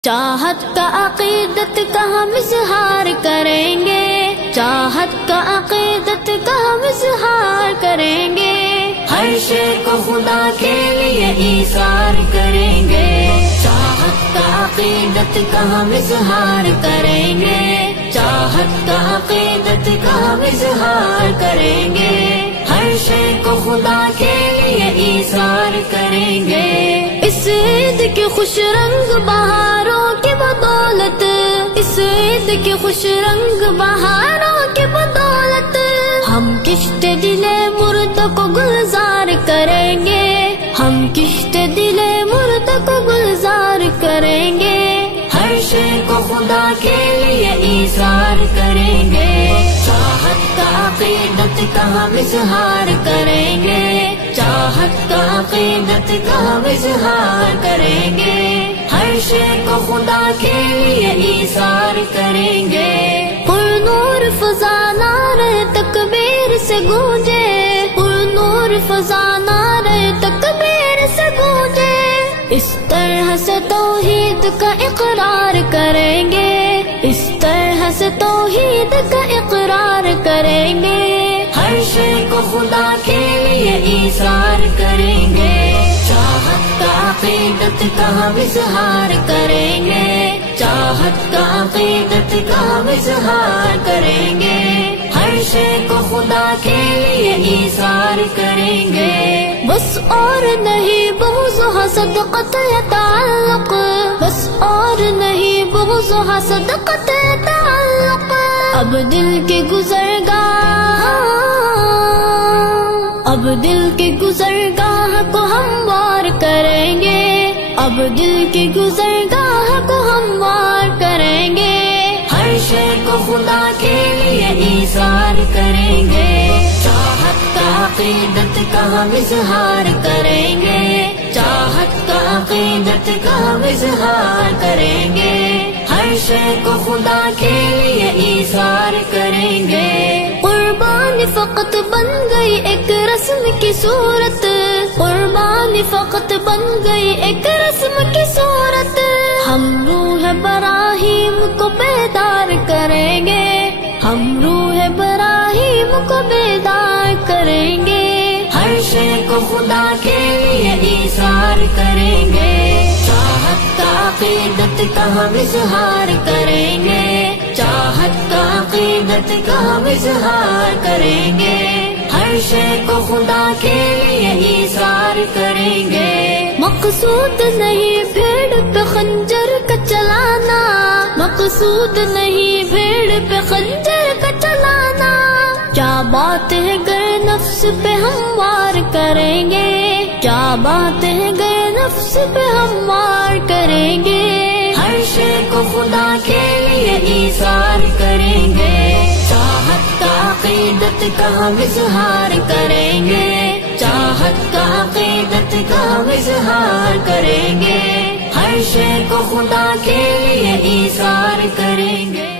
چاہت کا عقیدت کا ہم اظہار کریں گے، چاہت کا عقیدت کا ہم اظہار کریں گے، ہر شے کو خدا کے لیے ایثار کریں گے، چاہت کا عقیدت کا ہم اظہار کریں گے، چاہت کا عقیدت کا ہم اظہار کریں گے، ہر شے کو خدا کے لیے ایثار کریں گے۔ اس عید کی خوش رنگ بہاروں کی بدولت، اس عید کی خوش رنگ بہاروں کی بدولت، ہم کشت دل مرد کو گلزار کریں گے، ہم کشت دل مرد کو گلزار کریں گے، ہر شے کو خدا کے لیے ایثار کریں گے، چاہت کا عقیدت کا ہم اظہار کریں گے، چاہت کا عقیدت کا ہم اظہار کریں گے، ہر شے کو خدا کے لیے ایثار کریں گے۔ پر نور فضا نعرہ تکبیر سے گونجے، پر نور فضا نعرہ تکبیر سے گونجے، اس طرح سے توحید کا اقرار کریں گے، اس طرح سے توحید کا اقرار کریں گے، ہر شے کو خدا کے لیے ایثار کریں گے، چاہت کا عقیدت کا ہم اظہار کریں گے، چاہت کا عقیدت کا ہم اظہار کریں گے، ہر شے کو خدا کے لیے ایثار کریں گے۔ بس اور نہیں بغض و حسد قطع تعلق، بس اور نہیں بغض و حسد قطع تعلق، اب دل کے گزرگاہ، اب دل کے گزرگاہ کو ہموار کریں گے، اب دل کے گزرگاہ کو ہموار کریں گے، ہر شے کو خدا کے لیے ایثار کریں گے، چاہت کا عقیدت کا ہم اظہار کریں گے، چاہت کا عقیدت کا ہم اظہار کریں گے، ہر شے کو خدا کے لیے ایثار کریں گے۔ قربانی فقط بن گئی ایک رسم کی صورت، قربانی فقط بن گئی ایک رسم کی صورت، ہم روح براہیم کو بیدار کریں گے، ہم روح براہیم کو بیدار کریں گے، ہر شے کو خدا کے لیے ایثار کریں گے، چاہت کا عقیدت کا ہم اظہار کریں گے، چاہت کا عقیدت کا ہم اظہار کریں گے، ہر شے کو خدا کے لیے ایثار کریں گے۔ مقصود نہیں بھیڑ پہ خنجر کا چلانا، مقصود نہیں بھیڑ پہ خنجر کا چلانا، کیا بات ہے گر نفس پہ ہم وار کریں گے، کیا بات ہے گر نفس پہ ہم وار کریں گے، ہر شے کو خدا کے لیے ایثار کریں گے، چاہت کا عقیدت کا ہم اظہار کریں گے، چاہت کا عقیدت کا ہم اظہار کریں گے، ہر شے کو خدا کے لیے ایثار کریں گے۔